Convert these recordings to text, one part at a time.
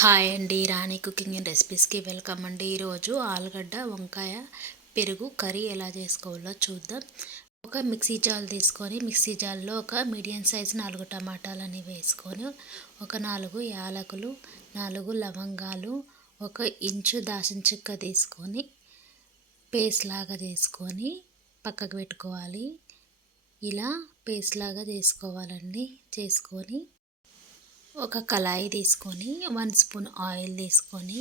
Hi అండి Rani cooking and రెసిపీస్కి welcome అండి. ఈరోజు ఆలుగడ్డ వంకాయ పెరుగు కర్రీ ఎలా చేసుకోవాలో చూద్దాం. ఒక మిక్సీ జాల్ తీసుకొని మిక్సీ జాల్లో ఒక మీడియం సైజ్ నాలుగు టమాటాలని వేసుకొని ఒక నాలుగు యాలకులు నాలుగు లవంగాలు ఒక ఇంచు దాచిన చిక్క తీసుకొని పేస్ట్ లాగా చేసుకొని పక్కకు పెట్టుకోవాలి. ఇలా పేస్ట్ లాగా చేసుకోవాలండి చేసుకొని ఒక కళాయి తీసుకొని వన్ స్పూన్ ఆయిల్ తీసుకొని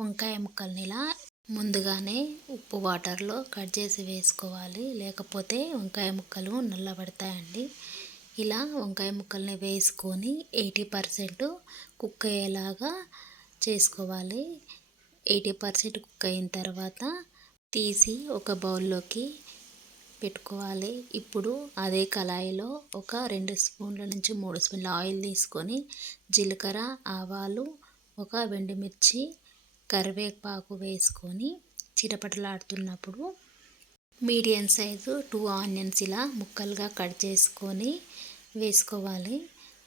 వంకాయ ముక్కల్ని ఇలా ముందుగానే ఉప్పు వాటర్లో కట్ చేసి వేసుకోవాలి. లేకపోతే వంకాయ ముక్కలు నల్లబడతాయండి. ఇలా వంకాయ ముక్కల్ని వేసుకొని ఎయిటీ పర్సెంట్ కుక్ అయ్యేలాగా చేసుకోవాలి. ఎయిటీ పర్సెంట్ కుక్ అయిన తర్వాత తీసి ఒక బౌల్లోకి పెట్టుకోవాలి. ఇప్పుడు అదే కళాయిలో ఒక రెండు స్పూన్ల నుంచి మూడు స్పూన్ల ఆయిల్ తీసుకొని జీలకర్ర ఆవాలు ఒక వెండిమిర్చి కరివేపాకు వేసుకొని చిటపటలాడుతున్నప్పుడు మీడియం సైజు టూ ఆనియన్స్ ఇలా ముక్కలుగా కట్ చేసుకొని వేసుకోవాలి.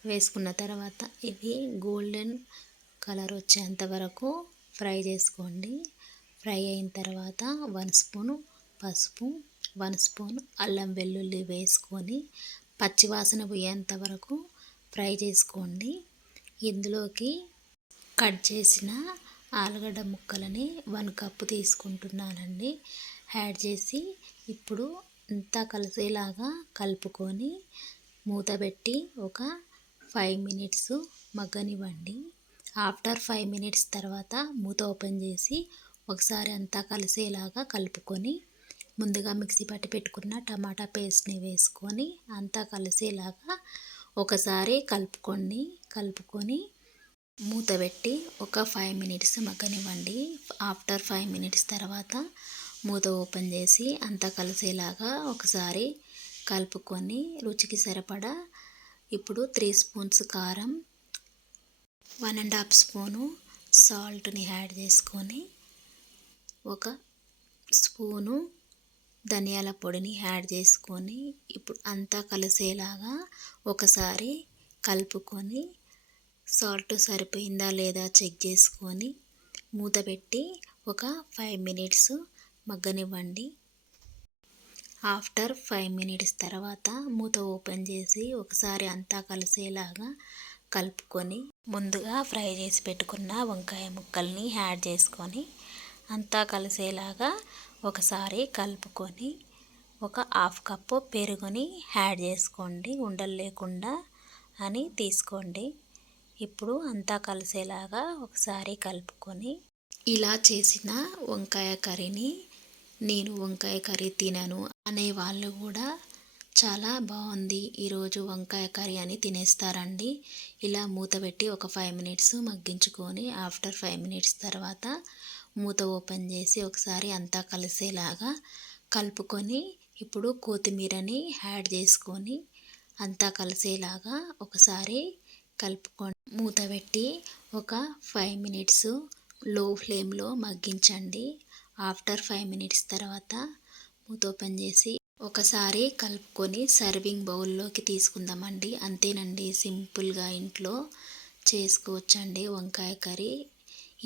వేసుకున్న తర్వాత ఇవి గోల్డెన్ కలర్ వచ్చేంత వరకు ఫ్రై చేసుకోండి. ఫ్రై అయిన తర్వాత వన్ స్పూను పసుపు వన్ స్పూన్ అల్లం వెల్లుల్లి వేసుకొని పచ్చివాసన పోయేంత వరకు ఫ్రై చేసుకోండి. ఇందులోకి కట్ చేసిన ఆలుగడ్డ ముక్కలని వన్ కప్పు తీసుకుంటున్నానండి. యాడ్ చేసి ఇప్పుడు అంతా కలిసేలాగా కలుపుకొని మూత పెట్టి ఒక ఫైవ్ మినిట్స్ మగ్గనివ్వండి. ఆఫ్టర్ ఫైవ్ మినిట్స్ తర్వాత మూత ఓపెన్ చేసి ఒకసారి అంతా కలిసేలాగా కలుపుకొని ముందుగా మిక్సీ పట్టి పెట్టుకున్న టమాటా పేస్ట్ని వేసుకొని అంతా కలిసేలాగా ఒకసారి కలుపుకొని కలుపుకొని మూత పెట్టి ఒక ఫైవ్ మినిట్స్ మగ్గనివ్వండి. ఆఫ్టర్ ఫైవ్ మినిట్స్ తర్వాత మూత ఓపెన్ చేసి అంతా కలిసేలాగా ఒకసారి కలుపుకొని రుచికి సరిపడా ఇప్పుడు త్రీ స్పూన్స్ కారం వన్ అండ్ హాఫ్ స్పూను సాల్ట్ని యాడ్ చేసుకొని ఒక స్పూను ధనియాల పొడిని యాడ్ చేసుకొని ఇప్పుడు అంతా కలిసేలాగా ఒకసారి కలుపుకొని సాల్ట్ సరిపోయిందా లేదా చెక్ చేసుకొని మూత పెట్టి ఒక ఫైవ్ మినిట్స్ మగ్గనివ్వండి. ఆఫ్టర్ ఫైవ్ మినిట్స్ తర్వాత మూత ఓపెన్ చేసి ఒకసారి అంతా కలిసేలాగా కలుపుకొని ముందుగా ఫ్రై చేసి పెట్టుకున్న వంకాయ ముక్కల్ని యాడ్ చేసుకొని అంతా కలిసేలాగా ఒకసారి కలుపుకొని ఒక హాఫ్ కప్పు పెరుగుని యాడ్ చేసుకోండి. ఉండలు లేకుండా అని తీసుకోండి. ఇప్పుడు అంతా కలిసేలాగా ఒకసారి కలుపుకొని ఇలా చేసిన వంకాయ కర్రీని నేను వంకాయ కర్రీ తినను అనే వాళ్ళు కూడా చాలా బాగుంది. ఈరోజు వంకాయ కర్రీ అని తినేస్తారండి. ఇలా మూత పెట్టి ఒక ఫైవ్ మినిట్స్ మగ్గించుకొని ఆఫ్టర్ ఫైవ్ మినిట్స్ తర్వాత మూత ఓపెన్ చేసి ఒకసారి అంతా కలిసేలాగా కలుపుకొని ఇప్పుడు కొత్తిమీరని యాడ్ చేసుకొని అంతా కలిసేలాగా ఒకసారి కలుపుకొని మూత పెట్టి ఒక ఫైవ్ మినిట్స్లో ఫ్లేమ్లో మగ్గించండి. ఆఫ్టర్ ఫైవ్ మినిట్స్ తర్వాత మూత ఓపెన్ చేసి ఒకసారి కలుపుకొని సర్వింగ్ బౌల్లోకి తీసుకుందామండి. అంతేనండి సింపుల్గా ఇంట్లో చేసుకోవచ్చండి వంకాయ కర్రీ.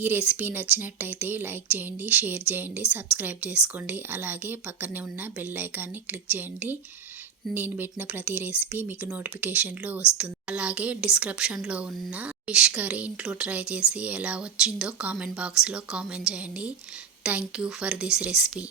ఈ రెసిపీ నచ్చినట్టయితే లైక్ చేయండి షేర్ చేయండి సబ్స్క్రైబ్ చేసుకోండి. అలాగే పక్కనే ఉన్న బెల్ ఐకాన్ని క్లిక్ చేయండి. నేను పెట్టిన ప్రతి రెసిపీ మీకు నోటిఫికేషన్లో వస్తుంది. అలాగే డిస్క్రిప్షన్లో ఉన్న ఫిష్ కర్రీ ఇంట్లో ట్రై చేసి ఎలా వచ్చిందో కామెంట్ బాక్స్లో కామెంట్ చేయండి. Thank you for this recipe.